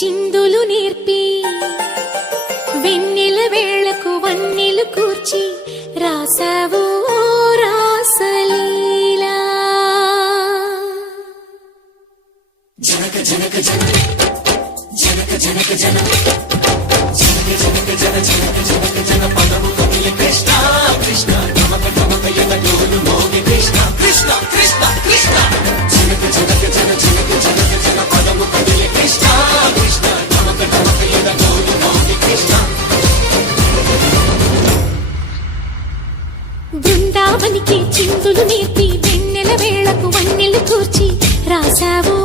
చిందులు నేర్పి వెన్నెల వేళకు వన్నెలు కూర్చి రాసావు రాసలీలా. జనక జనక జన జనక జనక జన జనక జనక జన జనక జనక జన పదము కదిలి కృష్ణ కృష్ణ గమక గమక యన డోలు మోగి కృష్ణ కృష్ణ కృష్ణ కృష్ణ జనక జనక జన జనక జనక జన పదము కదిలి కృష్ణ కృష్ణ గమక గమక యన డోలు మోగి కృష్ణ. బృందావనికి చిందులు నేర్పి వెన్నెల వేళకు వన్నెలు కూర్చి రాసావు